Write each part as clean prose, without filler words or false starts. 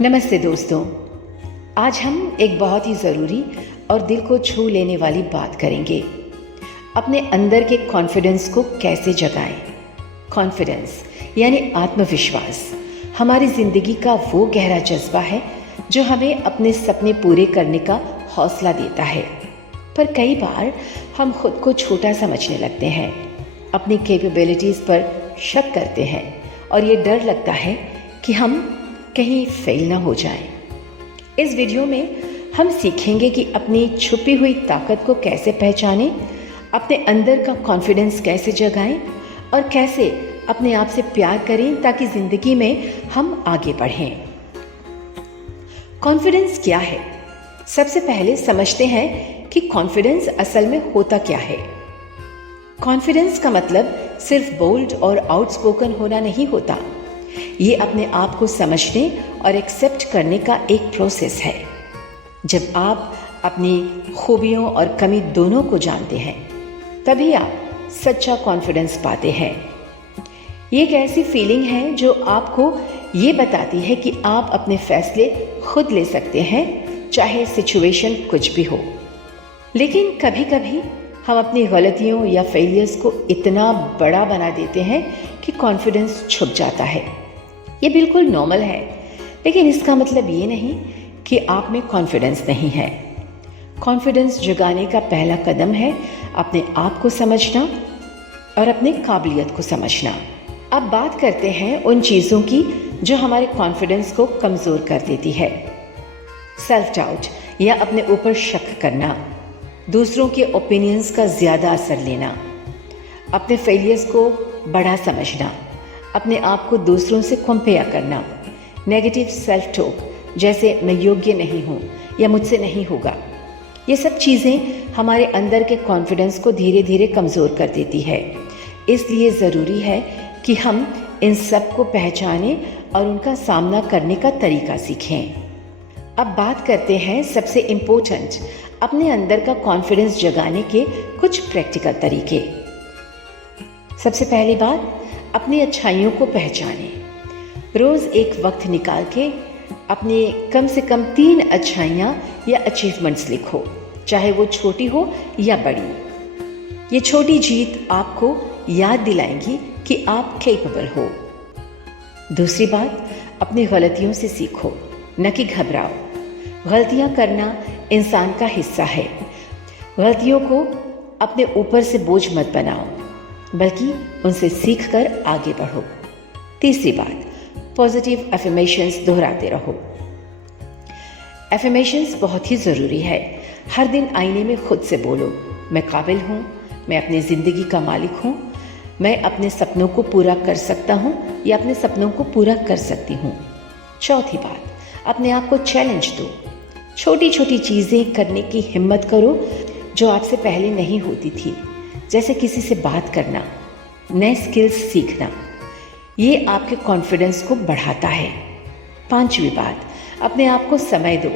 नमस्ते दोस्तों। आज हम एक बहुत ही ज़रूरी और दिल को छू लेने वाली बात करेंगे। अपने अंदर के कॉन्फिडेंस को कैसे जगाएं। कॉन्फिडेंस यानी आत्मविश्वास हमारी ज़िंदगी का वो गहरा जज्बा है जो हमें अपने सपने पूरे करने का हौसला देता है। पर कई बार हम खुद को छोटा समझने लगते हैं, अपनी कैपेबिलिटीज़ पर शक करते हैं और ये डर लगता है कि हम कहीं फेल ना हो जाएं। इस वीडियो में हम सीखेंगे कि अपनी छुपी हुई ताकत को कैसे पहचानें, अपने अंदर का कॉन्फिडेंस कैसे जगाएं और कैसे अपने आप से प्यार करें ताकि ज़िंदगी में हम आगे बढ़ें। कॉन्फिडेंस क्या है? सबसे पहले समझते हैं कि कॉन्फिडेंस असल में होता क्या है। कॉन्फिडेंस का मतलब सिर्फ बोल्ड और आउटस्पोकन होना नहीं होता। ये अपने आप को समझने और एक्सेप्ट करने का एक प्रोसेस है। जब आप अपनी खूबियों और कमी दोनों को जानते हैं, तभी आप सच्चा कॉन्फिडेंस पाते हैं। ये एक ऐसी फीलिंग है जो आपको ये बताती है कि आप अपने फैसले खुद ले सकते हैं, चाहे सिचुएशन कुछ भी हो। लेकिन कभी कभी हम अपनी गलतियों या फेलियर्स को इतना बड़ा बना देते हैं कि कॉन्फिडेंस छुप जाता है। ये बिल्कुल नॉर्मल है, लेकिन इसका मतलब ये नहीं कि आप में कॉन्फिडेंस नहीं है। कॉन्फिडेंस जगाने का पहला कदम है अपने आप को समझना और अपने काबिलियत को समझना। अब बात करते हैं उन चीज़ों की जो हमारे कॉन्फिडेंस को कमज़ोर कर देती है। सेल्फ डाउट या अपने ऊपर शक करना, दूसरों के ओपिनियंस का ज़्यादा असर लेना, अपने फेलियर्स को बड़ा समझना, अपने आप को दूसरों से कंपेयर करना, नेगेटिव सेल्फ टॉक जैसे मैं योग्य नहीं हूँ या मुझसे नहीं होगा। ये सब चीज़ें हमारे अंदर के कॉन्फिडेंस को धीरे धीरे कमज़ोर कर देती है। इसलिए ज़रूरी है कि हम इन सब को पहचानें और उनका सामना करने का तरीका सीखें। अब बात करते हैं सबसे इम्पोर्टेंट अपने अंदर का कॉन्फिडेंस जगाने के कुछ प्रैक्टिकल तरीके। सबसे पहली बात, अपनी अच्छाइयों को पहचानें। रोज़ एक वक्त निकाल के अपने कम से कम 3 अच्छाइयाँ या अचीवमेंट्स लिखो, चाहे वो छोटी हो या बड़ी। ये छोटी जीत आपको याद दिलाएंगी कि आप कैपेबल हो। दूसरी बात, अपनी गलतियों से सीखो, न कि घबराओ। गलतियाँ करना इंसान का हिस्सा है। गलतियों को अपने ऊपर से बोझ मत बनाओ, बल्कि उनसे सीखकर आगे बढ़ो। तीसरी बात, पॉजिटिव अफर्मेशंस दोहराते रहो। अफर्मेशंस बहुत ही ज़रूरी है। हर दिन आईने में खुद से बोलो, मैं काबिल हूँ, मैं अपनी ज़िंदगी का मालिक हूँ, मैं अपने सपनों को पूरा कर सकता हूँ या अपने सपनों को पूरा कर सकती हूँ। चौथी बात, अपने आप को चैलेंज दो। छोटी छोटी चीज़ें करने की हिम्मत करो जो आपसे पहले नहीं होती थी, जैसे किसी से बात करना, नए स्किल्स सीखना। ये आपके कॉन्फिडेंस को बढ़ाता है। पांचवी बात, अपने आप को समय दो।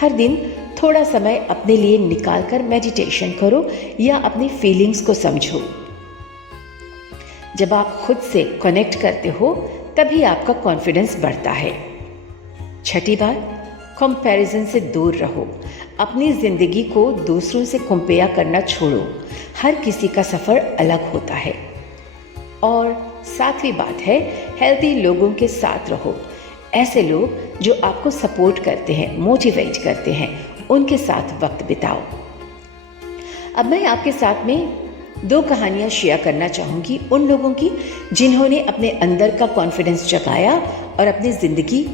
हर दिन थोड़ा समय अपने लिए निकाल कर मेडिटेशन करो या अपनी फीलिंग्स को समझो। जब आप खुद से कनेक्ट करते हो, तभी आपका कॉन्फिडेंस बढ़ता है। छठी बात, कंपैरिजन से दूर रहो। अपनी ज़िंदगी को दूसरों से कंपेयर करना छोड़ो। हर किसी का सफ़र अलग होता है। और सातवीं बात है, हेल्दी लोगों के साथ रहो। ऐसे लोग जो आपको सपोर्ट करते हैं, मोटिवेट करते हैं, उनके साथ वक्त बिताओ। अब मैं आपके साथ में 2 कहानियाँ शेयर करना चाहूँगी उन लोगों की जिन्होंने अपने अंदर का कॉन्फिडेंस जगाया और अपनी ज़िंदगी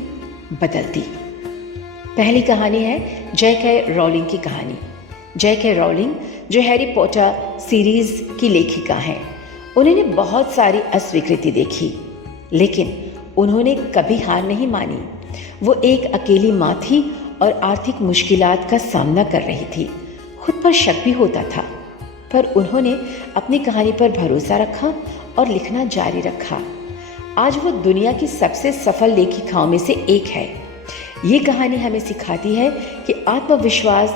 बदल दी। पहली कहानी है J.K. रॉलिंग की कहानी। J.K. रॉलिंग जो हैरी पॉटर सीरीज़ की लेखिका हैं, उन्होंने बहुत सारी अस्वीकृति देखी, लेकिन उन्होंने कभी हार नहीं मानी। वो एक अकेली माँ थी और आर्थिक मुश्किलात का सामना कर रही थी। खुद पर शक भी होता था, पर उन्होंने अपनी कहानी पर भरोसा रखा और लिखना जारी रखा। आज वो दुनिया की सबसे सफल लेखिकाओं में से एक है। ये कहानी हमें सिखाती है कि आत्मविश्वास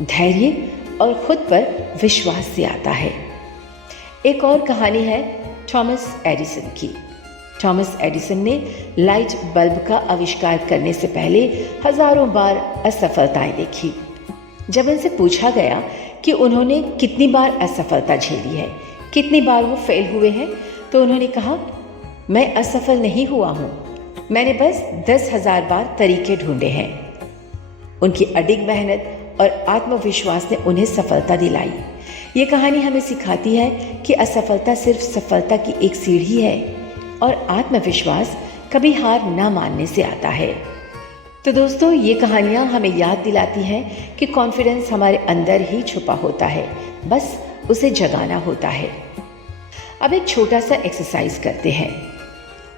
धैर्य और खुद पर विश्वास से आता है। एक और कहानी है थॉमस एडिसन की। थॉमस एडिसन ने लाइट बल्ब का आविष्कार करने से पहले हजारों बार असफलताएं देखी। जब उनसे पूछा गया कि उन्होंने कितनी बार असफलता झेली है, कितनी बार वो फेल हुए हैं, तो उन्होंने कहा, मैं असफल नहीं हुआ हूँ, मैंने बस 10,000 बार तरीके ढूंढे हैं। उनकी अडिग मेहनत और आत्मविश्वास ने उन्हें सफलता दिलाई। ये कहानी हमें सिखाती है कि असफलता सिर्फ सफलता की एक सीढ़ी है और आत्मविश्वास कभी हार ना मानने से आता है। तो दोस्तों, ये कहानियाँ हमें याद दिलाती हैं कि कॉन्फिडेंस हमारे अंदर ही छुपा होता है, बस उसे जगाना होता है। अब एक छोटा सा एक्सरसाइज करते हैं।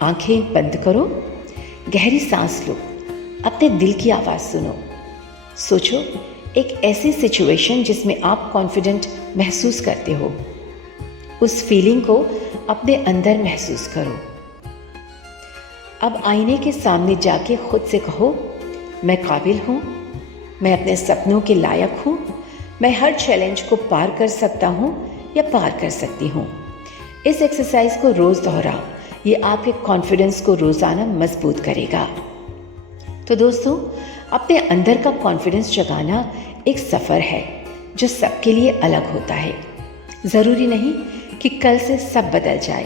आंखें बंद करो, गहरी सांस लो, अपने दिल की आवाज़ सुनो। सोचो एक ऐसी सिचुएशन जिसमें आप कॉन्फिडेंट महसूस करते हो। उस फीलिंग को अपने अंदर महसूस करो। अब आईने के सामने जाके खुद से कहो, मैं काबिल हूँ, मैं अपने सपनों के लायक हूँ, मैं हर चैलेंज को पार कर सकता हूँ या पार कर सकती हूँ। इस एक्सरसाइज को रोज़ दोहराओ, ये आपके कॉन्फिडेंस को रोज़ाना मजबूत करेगा। तो दोस्तों, अपने अंदर का कॉन्फिडेंस जगाना एक सफ़र है जो सबके लिए अलग होता है। ज़रूरी नहीं कि कल से सब बदल जाए,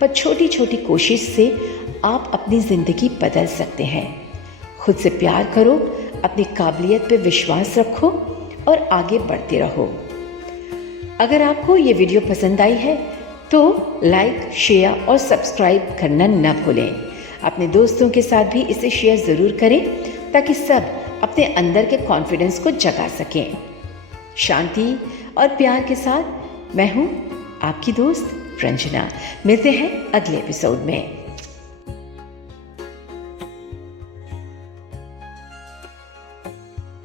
पर छोटी छोटी कोशिश से आप अपनी ज़िंदगी बदल सकते हैं। खुद से प्यार करो, अपनी काबिलियत पे विश्वास रखो और आगे बढ़ते रहो। अगर आपको ये वीडियो पसंद आई है तो लाइक, शेयर और सब्सक्राइब करना न भूलें। अपने दोस्तों के साथ भी इसे शेयर ज़रूर करें ताकि सब अपने अंदर के कॉन्फिडेंस को जगा सकें। शांति और प्यार के साथ मैं हूँ आपकी दोस्त रंजना। मिलते हैं अगले एपिसोड में।